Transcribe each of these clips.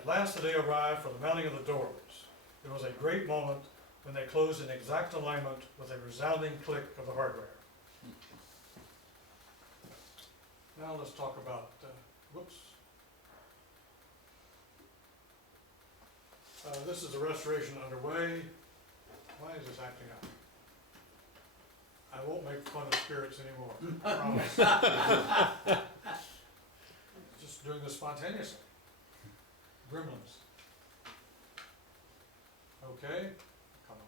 At last the day arrived for the mounting of the doors. It was a great moment when they closed in exact alignment with a resounding click of the hardware. Now let's talk about, this is the restoration underway. Why is this acting up? I won't make fun of spirits anymore, I promise. Just doing this spontaneously. Gremlins. Okay, come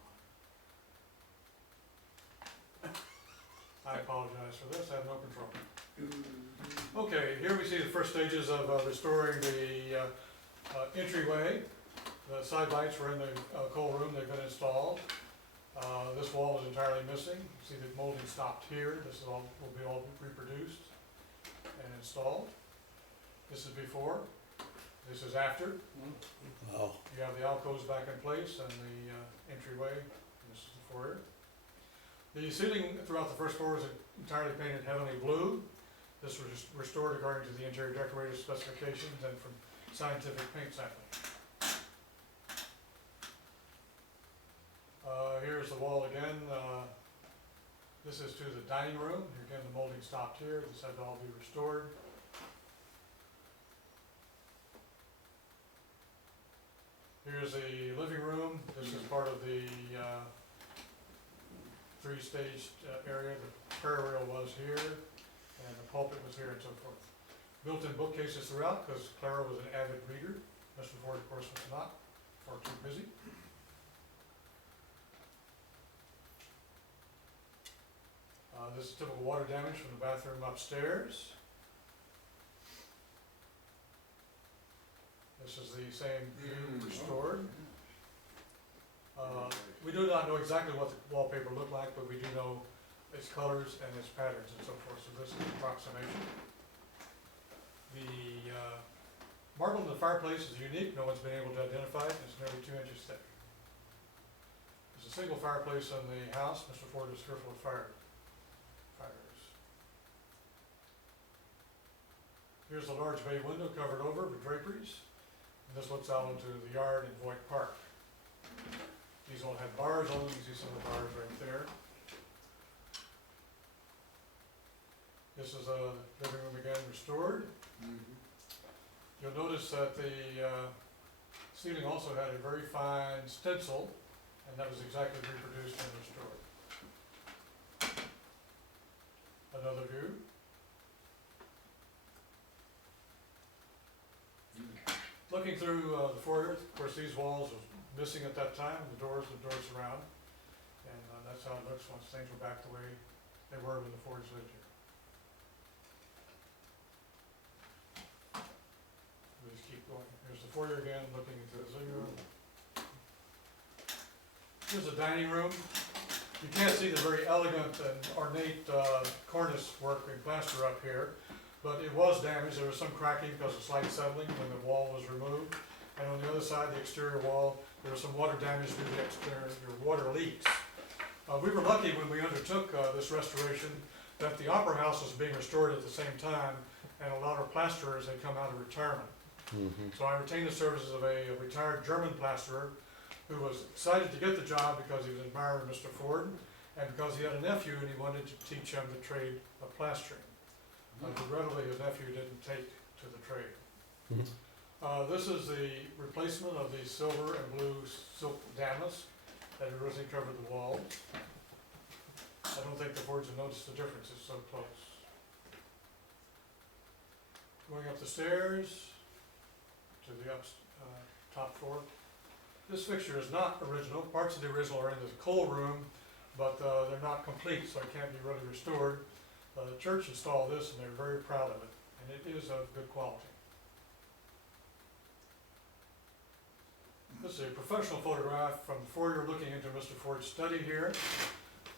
on. I apologize for this, I have no control. Okay, here we see the first stages of restoring the entryway. The side lights were in the coal room, they've been installed. This wall is entirely missing. You see the molding stopped here. This is all, will be all reproduced and installed. This is before. This is after. Wow. You have the alcoves back in place and the entryway. And this is the foyer. The ceiling throughout the first floor is entirely painted heavily blue. This was restored according to the interior decorator's specifications and from scientific paint sampling. Here's the wall again. This is to the dining room. Again, the molding stopped here. This had to all be restored. Here's the living room. This is part of the three-staged area. The prayer rail was here, and the pulpit was here, and so forth. Built-in bookcases throughout, because Clara was an avid reader. Mr. Ford, of course, was not, or too busy. This is typical water damage from the bathroom upstairs. This is the same view restored. We do not know exactly what the wallpaper looked like, but we do know its colors and its patterns and so forth, so this is an approximation. The marble in the fireplace is unique. No one's been able to identify it. It's nearly 2 inches thick. There's a single fireplace in the house. Mr. Ford was fearful of fires. Here's a large bay window covered over with draperies. And this looks out into the yard in Voigt Park. These all had bars on them. You see some of the bars right there. This is a living room again restored. You'll notice that the ceiling also had a very fine stencil, and that was exactly reproduced and restored. Another view. Looking through the foyer, of course these walls were missing at that time, the doors surround, and that's how it looks once things were back the way they were when the Fords lived here. We just keep going. Here's the foyer again, looking into the living room. Here's the dining room. You can't see the very elegant and ornate cornice work and plaster up here, but it was damaged. There was some cracking because of slight settling when the wall was removed. And on the other side, the exterior wall, there was some water damage due to the exterior water leaks. We were lucky when we undertook this restoration that the Opera House was being restored at the same time, and a lot of plasterers had come out of retirement. So I retained the services of a retired German plasterer who was excited to get the job because he was admiring Mr. Ford and because he had a nephew and he wanted to teach him the trade of plastering. Regrettably, his nephew didn't take to the trade. This is the replacement of the silver and blue silk damask that had originally covered the walls. I don't think the Fords have noticed the difference, it's so close. Going up the stairs to the top floor. This fixture is not original. Parts of the original are in the coal room, but they're not complete, so it can't be really restored. The church installed this, and they're very proud of it, and it is of good quality. This is a professional photograph from the foyer looking into Mr. Ford's study here.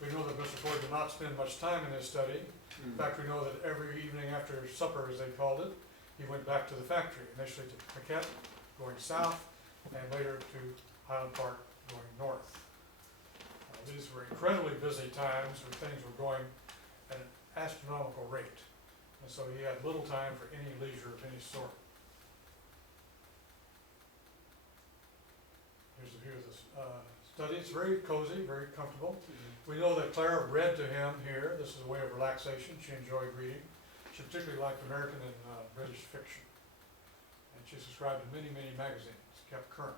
We know that Mr. Ford did not spend much time in his study. In fact, we know that every evening after supper, as they called it, he went back to the factory, initially to Paquette, going south, and later to Highland Park, going north. These were incredibly busy times when things were going at an astronomical rate. And so he had little time for any leisure of any sort. study. It's very cozy, very comfortable. We know that Clara read to him here. This is a way of relaxation. She enjoyed reading. She particularly liked American and British fiction. And she subscribed to many, many magazines, kept current.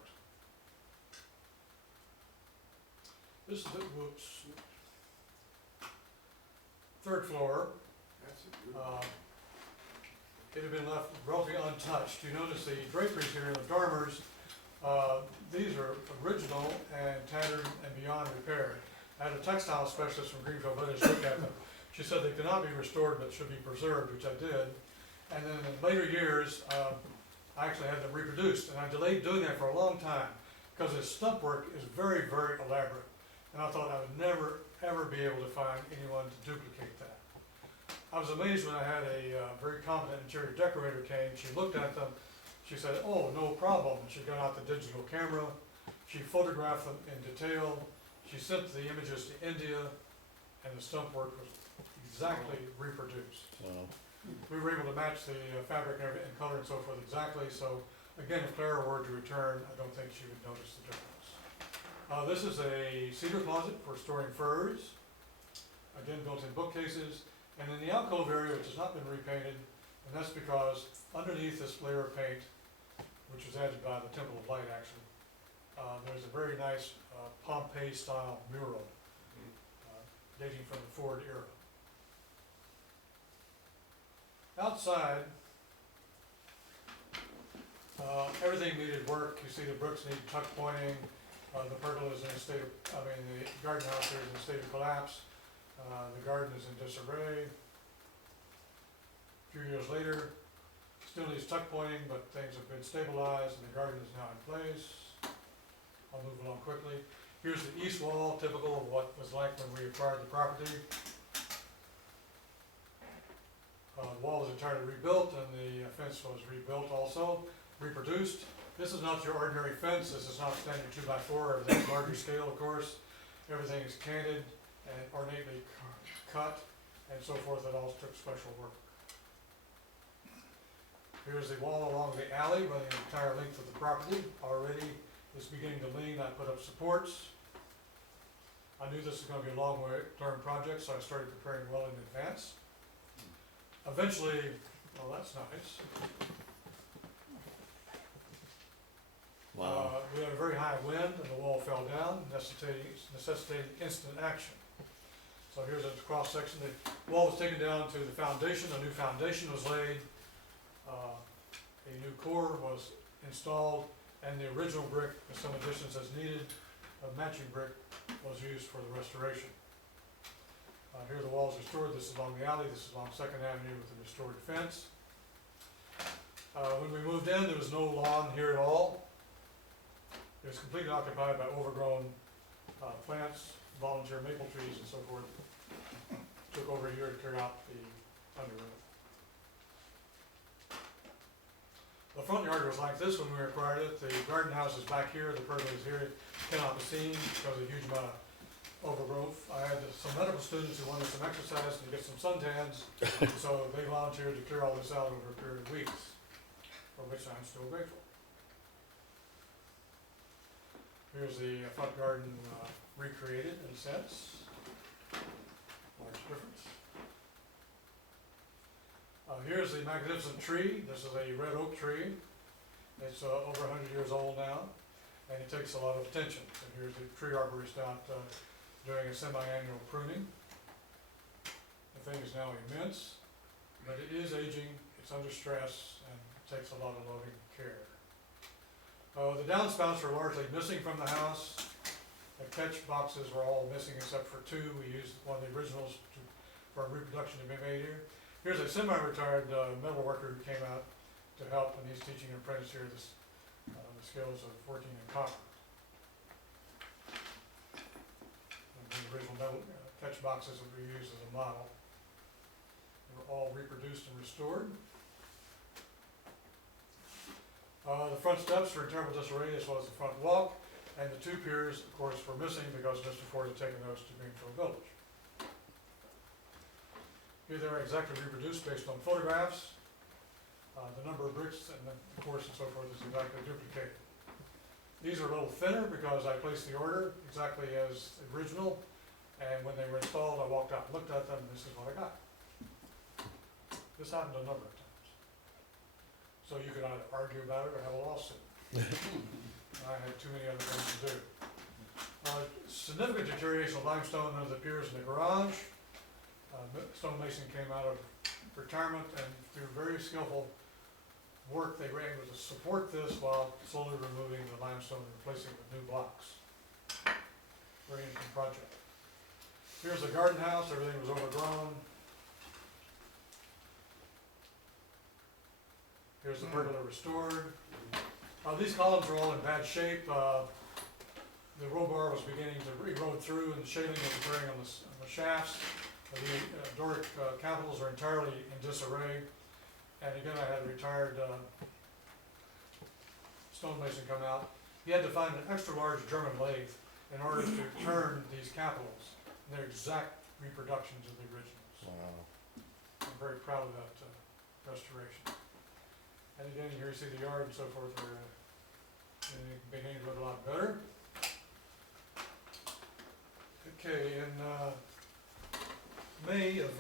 This is the, whoops, third floor. That's a good one. It had been left relatively untouched. You notice the draperies here, the dormers, these are original and tattered and beyond repair. I had a textile specialist from Greenville Village look at them. She said they cannot be restored but should be preserved, which I did. And then in later years, I actually had them reproduced, and I delayed doing that for a long time because the stump work is very, very elaborate. And I thought I would never, ever be able to find anyone to duplicate that. I was amazed when I had a very competent interior decorator came. She looked at them. She said, "Oh, no problem." And she got out the digital camera. She photographed them in detail. She sent the images to India, and the stump work was exactly reproduced. Wow. We were able to match the fabric and color and so forth exactly. So again, if Clara were to return, I don't think she would notice the difference. This is a cedar closet for storing furs. Again, built-in bookcases. And in the alcove area, which has not been repainted, and that's because underneath this layer of paint, which was added by the Temple of Light actually, there's a very nice Pompeii-style mural dating from the Ford era. Outside, everything needed work. You see the bricks need tuck pointing. The pergola is in a state of, the garden house here is in a state of collapse. The garden is in disarray. A few years later, still needs tuck pointing, but things have been stabilized and the garden is now in place. I'll move along quickly. Here's the east wall, typical of what was like when we acquired the property. The wall was entirely rebuilt and the fence was rebuilt also, reproduced. This is not your ordinary fence. This is not standard 2x4. Everything's larger scale, of course. Everything is canted and ornately cut and so forth. It all took special work. Here's the wall along the alley running the entire length of the property. Already it's beginning to lean. I put up supports. I knew this was going to be a long-term project, so I started preparing well in advance. Eventually, well, that's nice. Wow. We had a very high wind and the wall fell down, necessitating instant action. So here's a cross section. The wall was taken down to the foundation. A new foundation was laid. A new core was installed, and the original brick, with some additions as needed, a matching brick was used for the restoration. Here the wall is restored. This is along the alley. This is along 2nd Avenue with the restored fence. When we moved in, there was no lawn here at all. It was completely occupied by overgrown plants, volunteer maple trees and so forth. Took over a year to clear out the undergrowth. The front yard was like this when we acquired it. The garden house is back here, the pergola is here. It cannot be seen because of a huge amount of overgrowth. I had some medical students who wanted some exercise and to get some suntans, so they volunteered to clear all this out over a period of weeks, for which I'm still grateful. Here's the front garden recreated in a sense. Large difference. Here's the magnificent tree. This is a red oak tree. It's over 100 years old now, and it takes a lot of attention. And here's the tree arborist out doing a semi-annual pruning. The thing is now immense, but it is aging, it's under stress, and takes a lot of loving care. The downspouts are largely missing from the house. The catch boxes were all missing except for 2. We used one of the originals for a reproduction to be made here. Here's a semi-retired metal worker who came out to help, and he's teaching an apprentice here the skills of working in copper. And the original metal catch boxes that we used as a model. They were all reproduced and restored. The front steps were in terrible disarray, as well as the front walk, and the 2 piers, of course, were missing because Mr. Ford had taken those to Greenville Village. Here they are exactly reproduced based on photographs. The number of bricks and the course and so forth is exactly duplicated. These are a little thinner because I placed the order exactly as original, and when they were installed, I walked out and looked at them, and this is what I got. This happened a number of times. So you could either argue about it or have a lawsuit. I had too many other things to do. Significant deterioration of limestone as appears in the garage. Stonemason came out of retirement, and through very skillful work, they were able to support this while slowly removing the limestone and replacing it with new blocks. Very interesting project. Here's the garden house. Everything was overgrown. Here's the pergola restored. These columns are all in bad shape. The roll bar was beginning to erode through, and the shading was occurring on the shafts. The Doric capitals are entirely in disarray. And again, I had a retired stonemason come out. He had to find an extra large German lathe in order to turn these capitals. And they're exact reproductions of the originals. Wow. I'm very proud of that restoration. And again, here you see the yard and so forth are beginning to look a lot better. Okay, in May of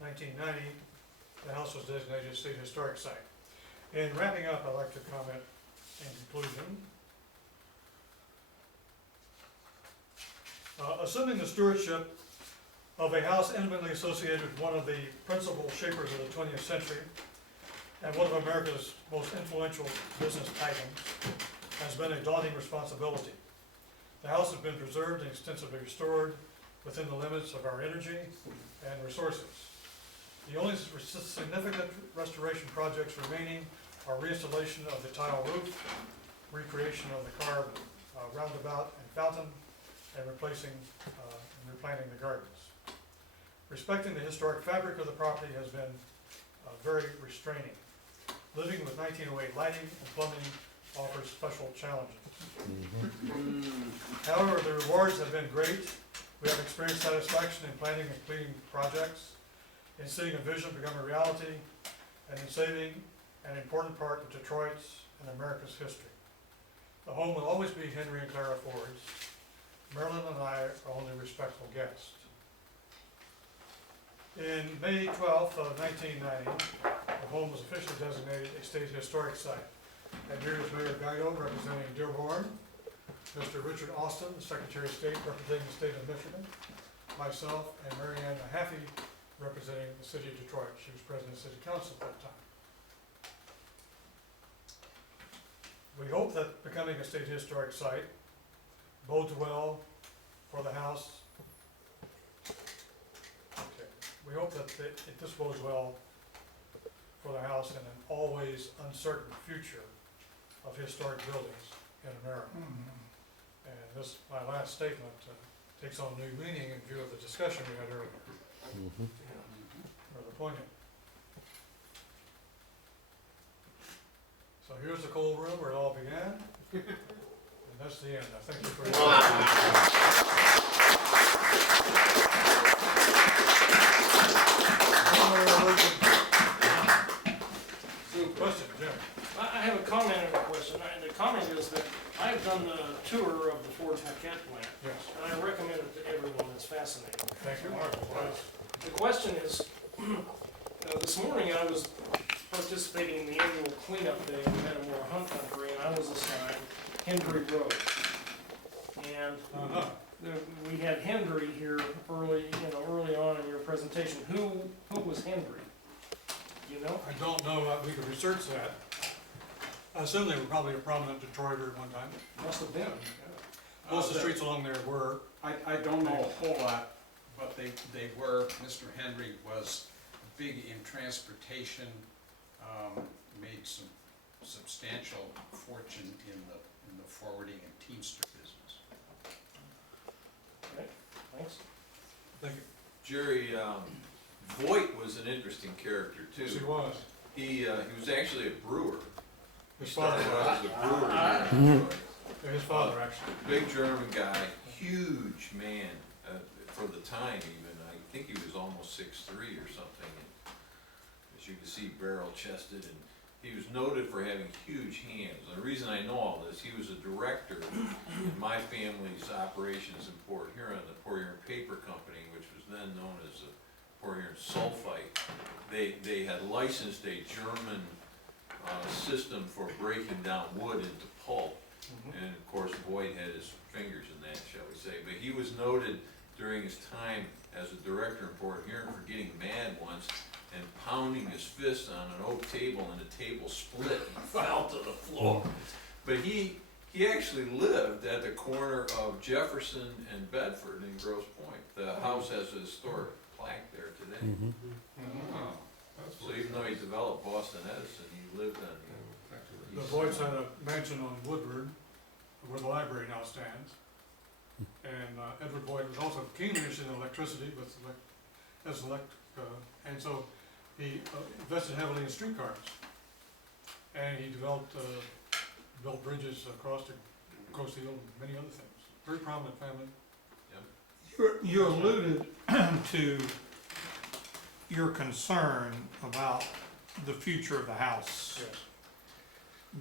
1990, the house was designated a state historic site. In wrapping up, I'd like to comment in conclusion. Assuming the stewardship of a house intimately associated with one of the principal shapers of the 20th century and one of America's most influential business titans has been a daunting responsibility. The house has been preserved and extensively restored within the limits of our energy and resources. The only significant restoration projects remaining are reinstallation of the tile roof, recreation of the carved roundabout and fountain, and replacing and replanting the gardens. Respecting the historic fabric of the property has been very restraining. Living with 1908 lighting and plumbing offers special challenges. However, the rewards have been great. We have experienced satisfaction in planning and completing projects, in seeing a vision become a reality, and in saving an important part of Detroit's and America's history. The home will always be Henry and Clara Ford's. Marilyn and I are only respectful guests. In May 12th of 1990, the home was officially designated a state historic site. And here is Mayor Guido representing Dearborn, Mr. Richard Austin, the Secretary of State representing the state of Michigan, myself, and Mary Ann Mahaffey representing the city of Detroit. She was president of the city council at that time. We hope that becoming a state historic site bodes well for the house. Okay. We hope that this bodes well for the house in an always uncertain future of historic buildings in America. And this, my last statement, takes on new meaning in view of the discussion we had earlier. Rather poignant. So here's the cold room where it all began, and that's the end. I thank you for your question, Jim. I have a comment and a question. The comment is that I've done the tour of the Ford Maquette plant, Yes. and I recommend it to everyone. It's fascinating. Thank you. The question is, this morning I was participating in the annual cleanup day in Metamora Hunt Country, and I was assigned Hendry Road. And we had Hendry here early on in your presentation. Who was Hendry? You know? I don't know. We could research that. I assume they were probably a prominent Detroiter at one time. Must have been. Most of the streets along there were. I don't know a whole lot, but they were. Mr. Henry was big in transportation, made some substantial fortune in the forwarding and Teamster business. Okay, thanks. Thank you. Jerry, Voight was an interesting character too. Yes, he was. He was actually a brewer. His He father started out was. as a brewer in Detroit. His father, actually. Big German guy, huge man for the time even. I think he was almost 6'3" or something. that you could see barrel chested, and he was noted for having huge hands. And the reason I know all this, he was a director in my family's operations in Port Huron, the Port Huron Paper Company, which was then known as the Port Huron Sulfite. They had licensed a German system for breaking down wood into pulp. And of course, Boyd had his fingers in that, shall we say. But he was noted during his time as a director in Port Huron for getting mad once and pounding his fist on an oak table, and the table split and fell to the floor. But he actually lived at the corner of Jefferson and Bedford in Grosse Pointe. The house has a historic plaque there today. Oh, that's Mm-hmm. So even though he developed Boston Edison, he lived on The Boyds had a mansion on Woodward, where the library now stands. And Edward Boyd was also keenly interested in electricity, and so he invested heavily in streetcars. And he developed, built bridges across the coast hill and many other things. Very prominent family. You alluded to your concern about the future of the house. Yes.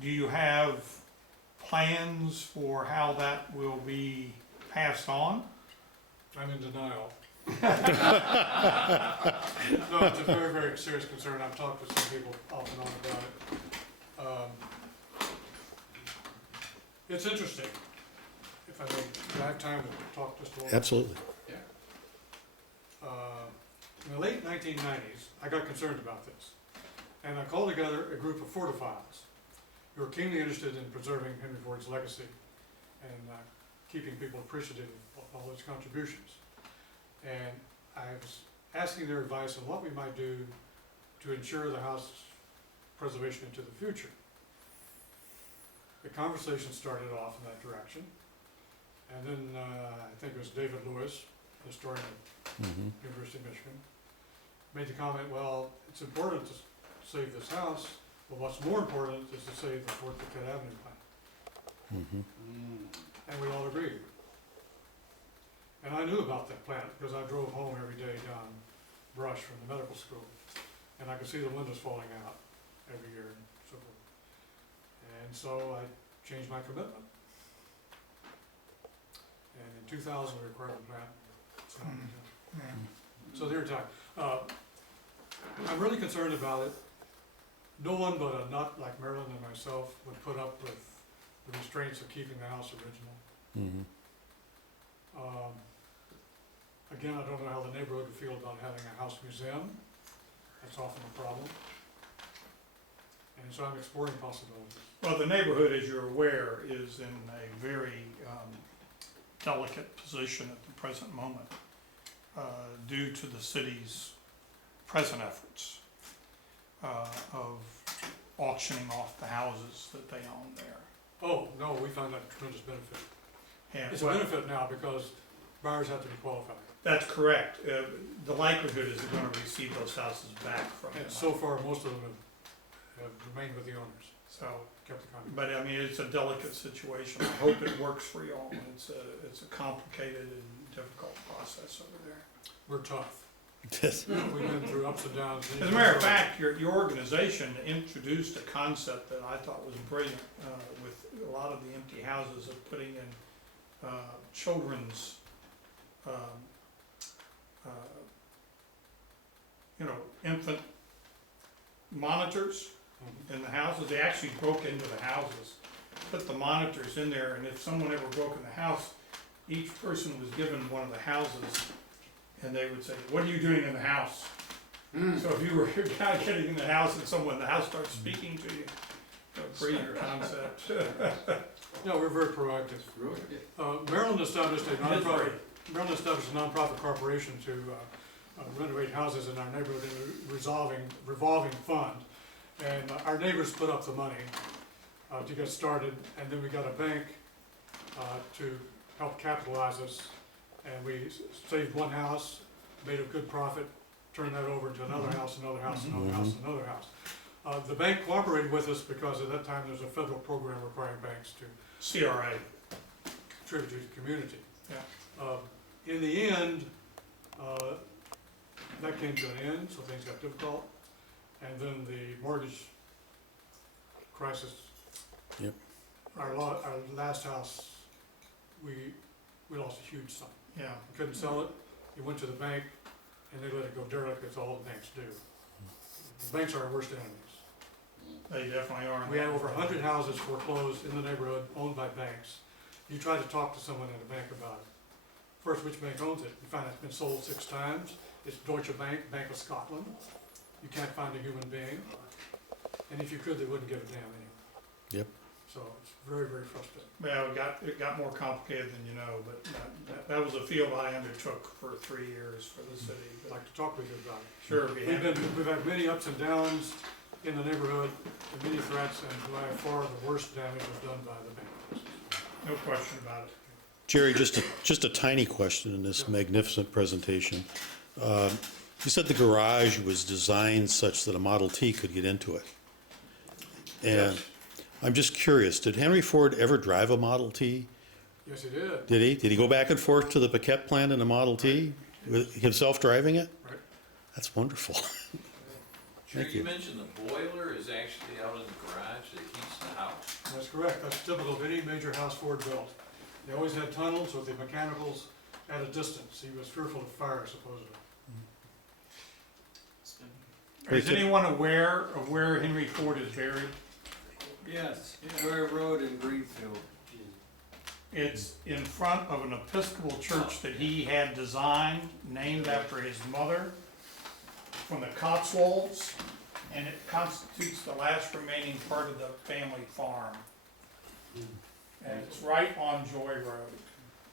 Do you have plans for how that will be passed on? I'm in denial. No, it's a very, very serious concern. I've talked to some people off and on about it. It's interesting. If I may, do I have time to talk just a little? Absolutely. In the late 1990s, I got concerned about this. And I called together a group of Fortophiles who were keenly interested in preserving Henry Ford's legacy and keeping people appreciative of all his contributions. And I was asking their advice on what we might do to ensure the house's preservation into the future. The conversation started off in that direction. And then I think it was David Lewis, historian of University of Michigan, made the comment, well, it's important to save this house, but what's more important is to save the Fort Piquette Avenue plan. And we all agreed. And I knew about that plan because I drove home every day down Brush from the medical school. And I could see the windows falling out every year and so forth. And so I changed my commitment. And in 2000, we acquired the plan. So there time. I'm really concerned about it. No one but a nut like Marilyn and myself would put up with the restraints of keeping the house original. Again, I don't know how the neighborhood would feel about having a house museum. That's often a problem. And so I'm exploring possibilities. Well, the neighborhood, as you're aware, is in a very delicate position at the present moment due to the city's present efforts of auctioning off the houses that they own there. Oh, no, we found that a tremendous benefit. And It's a benefit now because buyers have to be qualified. that's correct. The likelihood is they're going to receive those houses back from them. And so far, most of them have remained with the owners, So, kept the contract. but I mean, it's a delicate situation. I hope it works for you all. It's a complicated and difficult process over there. We're tough. Yes. We've been through ups and downs. As a matter of fact, your organization introduced a concept that I thought was brilliant with a lot of the empty houses of putting in children's, infant monitors in the houses. They actually broke into the houses, put the monitors in there, and if someone ever broke in the house, each person was given one of the houses, and they would say, "What are you doing in the house?" So if you were getting in the house and the house starts speaking to you, a brilliant concept. No, we're very proactive. Maryland established a nonprofit corporation to renovate houses in our neighborhood in a revolving fund. And our neighbors put up the money to get started, and then we got a bank to help capitalize us. And we saved one house, made a good profit, turned that over into another house, another house, another house, another house. The bank cooperated with us because at that time there was a federal program requiring banks to CRA. contribute to the community. Yeah. In the end, that came to an end, so things got difficult. And then the mortgage crisis. Yep. Our last house, we lost a huge sum. Yeah, We couldn't sell it, it went to the bank, and they let it go derelict, that's all the banks do. The banks are our worst enemies. they definitely are. We had over 100 houses foreclosed in the neighborhood owned by banks. You try to talk to someone in a bank about it. First, which bank owns it? You find it's been sold 6 times. It's Deutsche Bank, Bank of Scotland. You can't find a human being. And if you could, they wouldn't give a damn anyway. Yep. So it's very, very frustrating. Well, it got more complicated than you know, but that was a field I undertook for 3 years for the city. I'd But like to talk with you about it. sure, We've had many ups and downs in the neighborhood, and many threats, and by far the worst damage was done by the bank. no question about it. Jerry, just a tiny question in this magnificent presentation. You said the garage was designed such that a Model T could get into it. And I'm just curious, did Henry Ford ever drive a Model T? Yes, he did. Did he? Did he go back and forth to the Paquette plant in a Model T, with himself driving it? Right. That's wonderful. Jerry, Thank you you. mentioned the boiler is actually out in the garage that heats the house. That's correct. That's typical of any major house Ford built. They always had tunnels with the mechanicals at a distance. He was fearful of fire, supposedly. Is anyone aware of where Henry Ford is buried? Yes, Joy Road in Greenfield. It's in front of an Episcopal church that he had designed, named after his mother, from the Cotswolds, and it constitutes the last remaining part of the family farm. And it's right on Joy Road.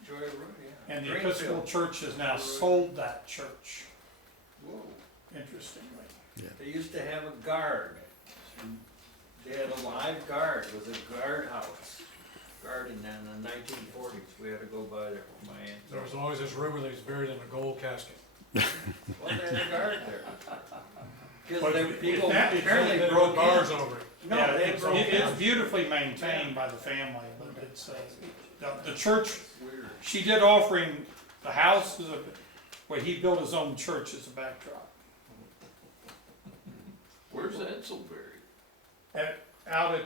Joy Road, yeah. And the Episcopal Church has now sold that church, Whoa, interestingly. they used to have a guard. They had a live guard, it was a guard house. Guard in the 1940s, we had to go by there with my aunt. There was always this rumor that he's buried in a gold casket. Well, they had a guard there. But Cause they, if people that- if apparently They broke put bars in. over it. No, Yeah, they it's, broke it's in. beautifully maintained by the family, but it's, the church, Weird. she did offer him the house, as a, where he built his own church as a backdrop. Where's Edsel buried? Out at,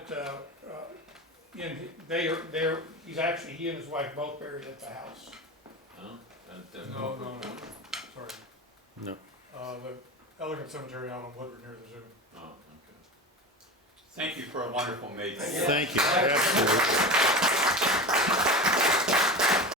he's actually, he and his wife both buried at the house. No? No. Sorry. No. The Elegant Cemetery out on Woodward near the zoo. Oh, okay. Thank you for a wonderful meeting. Thank you. Absolutely.